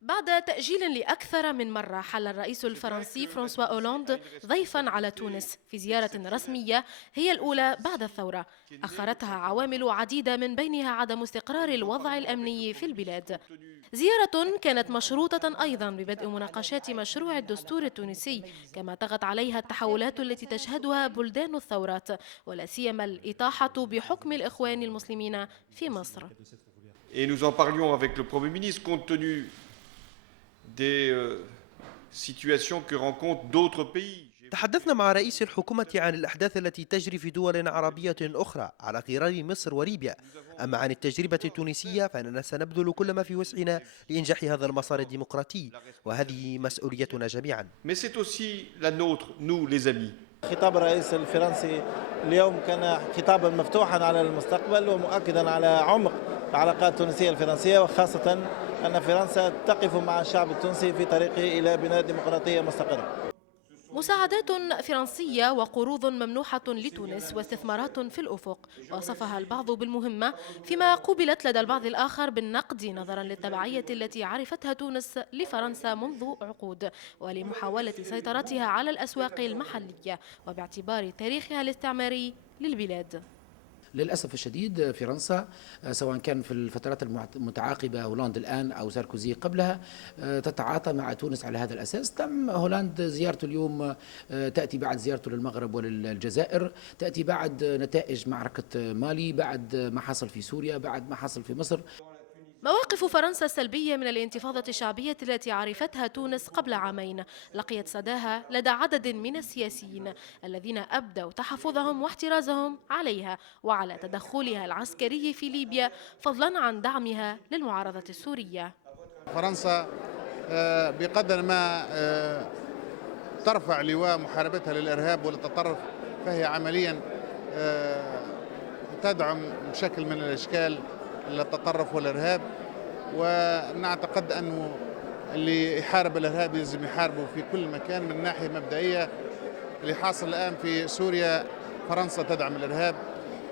بعد تأجيل لأكثر من مرة، حل الرئيس الفرنسي فرانسوا أولاند ضيفاً على تونس في زيارة رسمية هي الأولى بعد الثورة، أخرتها عوامل عديدة من بينها عدم استقرار الوضع الأمني في البلاد. زيارة كانت مشروطة أيضاً ببدء مناقشات مشروع الدستور التونسي، كما طغت عليها التحولات التي تشهدها بلدان الثورات، ولا سيما الإطاحة بحكم الإخوان المسلمين في مصر. Et nous en parlions avec le Premier ministre, compte tenu des situations que rencontrent d'autres pays. تحدثنا مع رئيس الحكومة عن الأحداث التي تجري في دول عربية أخرى على غرار مصر وليبيا. أما عن التجربة التونسية فإننا سنبذل كل ما في وسعنا لإنجاح هذا المسار الديمقراطي، وهذه مسؤوليتنا جميعا. Mais c'est aussi la nôtre, nous les amis. خطاب الرئيس الفرنسي اليوم كان خطابا مفتوحا على المستقبل ومؤكدا على عمق العلاقات التونسية الفرنسية، وخاصة أن فرنسا تقف مع الشعب التونسي في طريقه إلى بناء ديمقراطية مستقرة. مساعدات فرنسية وقروض ممنوحة لتونس واستثمارات في الأفق وصفها البعض بالمهمة، فيما قوبلت لدى البعض الآخر بالنقد نظرا للتبعية التي عرفتها تونس لفرنسا منذ عقود ولمحاولة سيطرتها على الأسواق المحلية وباعتبار تاريخها الاستعماري للبلاد. للأسف الشديد فرنسا سواء كان في الفترات المتعاقبة هولاند الآن أو ساركوزي قبلها تتعاطى مع تونس على هذا الأساس. تم هولاند زيارته اليوم تأتي بعد زيارته للمغرب وللجزائر، تأتي بعد نتائج معركة مالي، بعد ما حصل في سوريا، بعد ما حصل في مصر. مواقف فرنسا السلبية من الانتفاضة الشعبية التي عرفتها تونس قبل عامين لقيت صداها لدى عدد من السياسيين الذين أبدوا تحفظهم واحترازهم عليها وعلى تدخلها العسكري في ليبيا، فضلا عن دعمها للمعارضة السورية. فرنسا بقدر ما ترفع لواء محاربتها للإرهاب والتطرف فهي عمليا تدعم بشكل من الأشكال التطرف والإرهاب، ونعتقد أنه اللي يحارب الإرهاب يلزم يحاربه في كل مكان. من ناحية مبدئية اللي حاصل الآن في سوريا فرنسا تدعم الإرهاب،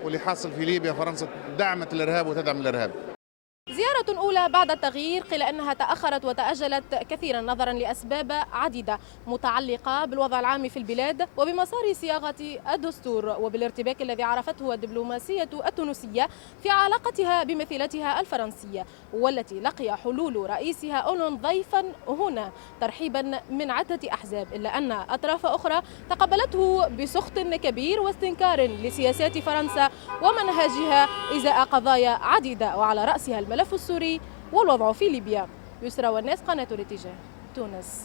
واللي حاصل في ليبيا فرنسا دعمت الإرهاب وتدعم الإرهاب. زيارة أولى بعد التغيير قيل أنها تأخرت وتأجلت كثيرا نظرا لأسباب عديدة متعلقة بالوضع العام في البلاد وبمسار صياغة الدستور وبالارتباك الذي عرفته الدبلوماسية التونسية في علاقتها بمثيلتها الفرنسية، والتي لقي حلول رئيسها أولاند ضيفا هنا ترحيبا من عدة أحزاب، إلا أن أطراف أخرى تقبلته بسخط كبير واستنكار لسياسات فرنسا ومنهجها إزاء قضايا عديدة وعلى رأسها الملف السوري والوضع في ليبيا. يسرى والناس، قناة الاتجاه، تونس.